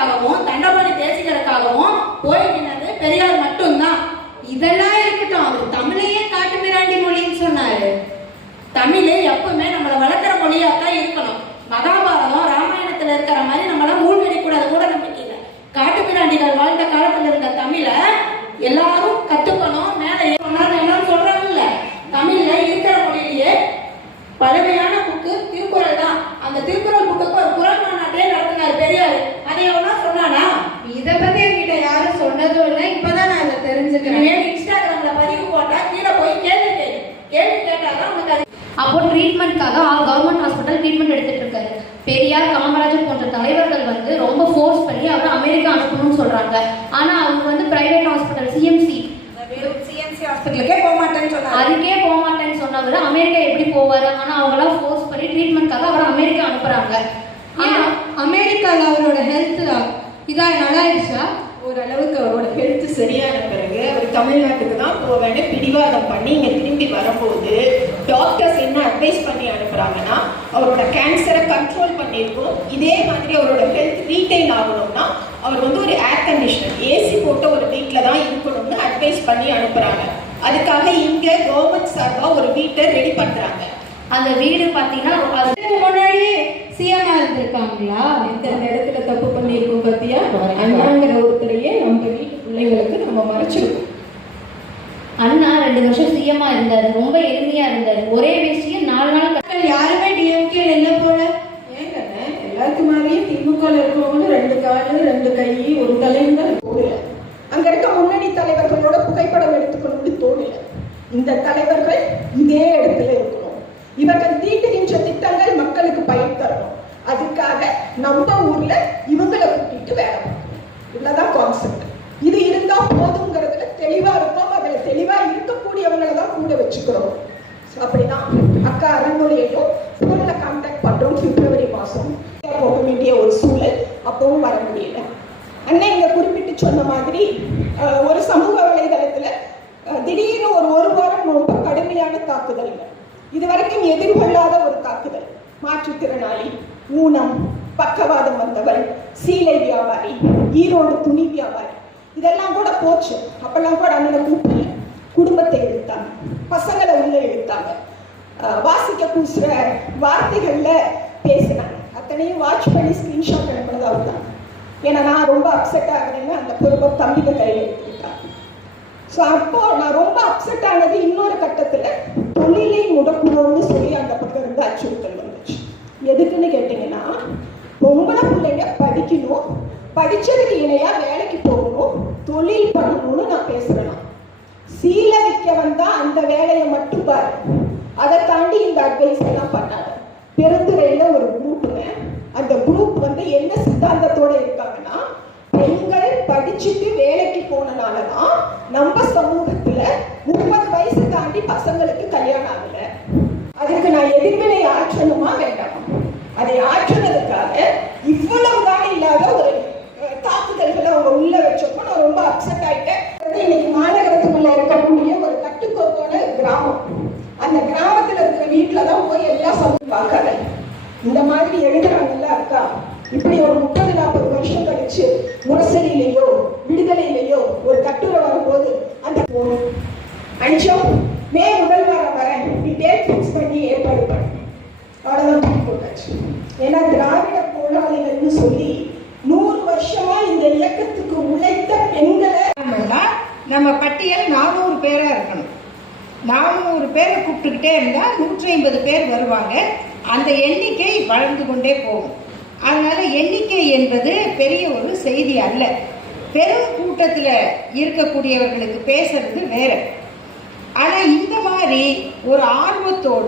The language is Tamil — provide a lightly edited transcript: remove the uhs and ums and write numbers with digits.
தேசிகளுக்காகவும் தண்டபாணி தேசிகளுக்காகவும் போய் நின்னது பெரியார் மட்டும்தான். இதெல்லாம் இருக்கட்டும், அவர் தமிழையே காட்டு மிராண்டி மொழின்னு சொன்னாரு. தமிழ் எப்பவுமே நம்மளை வளர்க்குற மொழியாத்தான் இருக்கணும். மகாபாரதம் ராமாயணத்துல இருக்கிற மாதிரி நம்மள மூழ்கடிக்கூடாது கூட நம்பிக்கை இல்லை. காட்டு மிராண்டிகள் வாழ்ந்த காலத்துல இருந்த தமிழை எல்லாரும் கத்துக்கணும். மேல எல்லாரும் சொல்றாங்கல்ல, தமிழ்ல இருக்கிற மொழியிலேயே பழமையான புக்கு திருக்குறள் தான். அந்த திருக்குறள் புக்குக்கு ஒரு குறள் மாநாட்டே நடத்தினார் பெரியார். அதை எவ்வளோ சொன்னானா? இதை பத்தி என்கிட்ட யாரும் சொன்னதும் இல்லை. இப்பதான் நான் இதை தெரிஞ்சுக்கிறேன். இன்ஸ்டாகிராம்ல பதிவு போட்டா கீழே போய் கேள்வி கேட்டாதான் உனக்கு அது. அப்போ ட்ரீட்மெண்ட்காக கவர்மெண்ட் ஹாஸ்பிட்டல் ட்ரீட்மெண்ட் எடுத்துட்டு இருக்காரு. பெரியார், காமராஜர் போன்ற தலைவர்கள் வந்து ரொம்ப ஃபோர்ஸ் பண்ணி அவர் அமெரிக்கா அனுப்பணும்னு சொல்றாங்க. ஆனா அவங்க வந்து பிரைவேட் ஹாஸ்பிட்டல் சிஎம்சி ஹாஸ்பிட்டலுக்கே போக மாட்டேன்னு சொன்னாரு. அதுக்கே போக மாட்டேன்னு சொன்னவர் அமெரிக்கா எப்படி போவாரு? ஆனா அவங்களாம் ஃபோர்ஸ் பண்ணி ட்ரீட்மெண்ட்காக அவர் அமெரிக்கா அனுப்புறாங்க. ஆனா அமெரிக்கால அவரோட ஹெல்த் இதா நல்லா இருந்துச்சா? ஓரளவுக்கு அவரோட ஹெல்த் சரியான பிறகு அவர் தமிழ்நாட்டுக்கு தான் போவேன்னு பிடிவாதம் பண்ணி இங்கே திரும்பி வரும்போது டாக்டர்ஸ் என்ன அட்வைஸ் பண்ணி அனுப்புறாங்கன்னா, அவரோட கேன்சரை கண்ட்ரோல் பண்ணியிருக்கோம், இதே மாதிரி அவரோட ஹெல்த் ரீட்டைன் ஆகணும்னா அவர் வந்து ஒரு ஏர் கண்டிஷனர் ஏசி போட்ட ஒரு வீட்டில் தான் இருக்கணும்னு அட்வைஸ் பண்ணி அனுப்புறாங்க. அதுக்காக இங்கே கவர்மெண்ட் சார்பாக ஒரு வீட்டை ரெடி பண்ணுறாங்க. அந்த வீடு பார்த்தீங்கன்னா அதுக்கு முன்னாடி சிஎம்ஆ இருந்திருக்காங்களா? இந்த இடத்துல தப்பு பண்ணியிருக்கோம் பத்தியா? அண்ணாங்கிற ஒருத்தரையே நம்ம வீட்டு பிள்ளைங்களுக்கு நம்ம மறைச்சிருக்கோம். அண்ணா 2 வருஷம் சிஎம்ஆ இருந்தாரு. ரொம்ப எளிமையா இருந்தாரு. ஒரே வேஷ்டியை 4 நாள் யாருமே டிஎம்கே இல்லை போல. ஏங்க எல்லாருக்கு மாதிரியும் திமுக இருக்கிறவங்க 2 காலு 2 கை 1 தலைன்னு தான் தோணல. அங்க இருக்க முன்னணி தலைவர்களோட புகைப்படம் எடுத்துக்கணும்னு தோணல. இந்த தலைவர்கள் இதே இடத்துல இருக்கணும். இவர்கள் தீட்டுகின்ற திட்டங்கள் மக்களுக்கு பயன் தரணும். அதுக்காக நம்ம ஊர்ல இவங்களை கூட்டிட்டு வேலை பார்க்கணும். இவ்வளவுதான் கான்செப்ட். இது இருந்தா போதுங்கிறதுல தெளிவா இருக்கும். அதுல தெளிவா இருக்கக்கூடியவங்களை தான் கூட வச்சுக்கிறோம். அப்படிதான் அக்கா அருண்மொழியையும் ஸ்கூல்ல கான்டாக்ட் பண்றோம். பிப்ரவரி மாசம் போக வேண்டிய ஒரு சூழல், அப்பவும் வர முடியல. அண்ணன் இங்க குறிப்பிட்டு சொன்ன மாதிரி ஒரு சமூக வலைதளத்துல திடீர்னு ஒரு வாரம் ரொம்ப கடுமையான தாக்குதல்கள், இதுவரைக்கும் எதிர்கொள்ளாத ஒரு தாக்குதல். மாற்றுத்திறனாளி, ஊனம், பக்கவாதம் வந்தவர், சீலை வியாபாரி, ஈரோடு துணி வியாபாரி, இதெல்லாம் கூட போச்சு. அப்பெல்லாம் கூட அண்ணனை கூப்பிடல. குடும்பத்தை இழுத்தாங்க, பசங்களை உள்ள இழுத்தாங்க, வாசிக்க கூசுற வார்த்தைகள்ல பேசினாங்க. அத்தனையும் வாட்ச் பண்ணி ஸ்கிரீன்ஷாட் அனுப்பினது அவர் தான். ஏன்னா நான் ரொம்ப அப்செட் ஆகிறேன்னு அந்த பொறுப்பை தம்பிக கையில் எடுத்துக்கிட்டாங்க. ஸோ அப்போ நான் ரொம்ப அப்செட் ஆனது இன்னொரு கட்டத்துல தொழிலை முடக்கணும்னு சொல்லி அந்த பக்கம் இருந்து அச்சுறுத்தல் வந்துச்சு. எதுக்குன்னு கேட்டீங்கன்னா, பொம்பளை பிள்ளைங்க படிக்கணும், படிச்சதுக்கு இணையா வேலைக்கு போகணும், தொழில் பண்ணணும்னு நான் பேசுறேன். சீலை வைக்க வந்தா அந்த வேலையை மட்டும் பாரு, அதை தாண்டி இந்த அட்வைஸ் எல்லாம் பண்ணாங்க. பெருந்துறையில ஒரு குரூப்புங்க. அந்த குரூப் வந்து என்ன சித்தாந்தத்தோட இருக்காங்கன்னா, பெண்கள் படிச்சுட்டு வேலைக்கு போனனாலதான் நம்ம சமூகத்துல 30 வயசு தாண்டி பசங்களுக்கு கல்யாணம் ஆகல. அதுக்கு நான் எதிர்வினை ஆற்றணுமா வேண்டாமா? அதை ஆற்றுனதுக்காக இவ்வளவுதான் இல்லாத ஒரு தாக்குதல்களை அவங்க உள்ள வச்சப்போ நான் ரொம்ப அப்செட் ஆயிட்டேன். இன்னைக்கு மாநகரத்துக்குள்ள இருக்கக்கூடிய ஒரு கட்டுக்கோப்பான கிராமம். அந்த கிராமத்துல இருக்கிற வீட்டுல தான் போய் எல்லா சமூகம் பார்க்காத இந்த மாதிரி எழுதுறாங்கல்ல அக்கா. இப்படி ஒரு 30-40 வருஷம் கழிச்சு முரசலிலேயோ விடுதலையிலேயோ ஒரு கட்டுரை வரும்போது அந்த அஞ்சம் மே முதல் வாரம் வரேன், இப்படி டேட் ஃபிக்ஸ் பண்ணி ஏற்பாடு பண்ண அவ்வளவுதான் போட்டாச்சு. ஏன்னா திராவிட போராளிகள்னு சொல்லி 100 வருஷமா இந்த இயக்கத்துக்கு உழைத்த பெண்களை நம்ம பட்டியல் 400 பேரா இருக்கணும். 400 பேரை கூப்பிட்டுக்கிட்டே இருந்தால் 150 பேர் வருவாங்க. அந்த எண்ணிக்கை வளர்ந்து கொண்டே போகும். அதனால எண்ணிக்கை என்பது பெரிய ஒரு செய்தி அல்ல. பெரும் கூட்டத்தில் இருக்கக்கூடியவர்களுக்கு பேசுறது வேற. ஆனால் இந்த மாதிரி ஒரு ஆர்வத்தோடு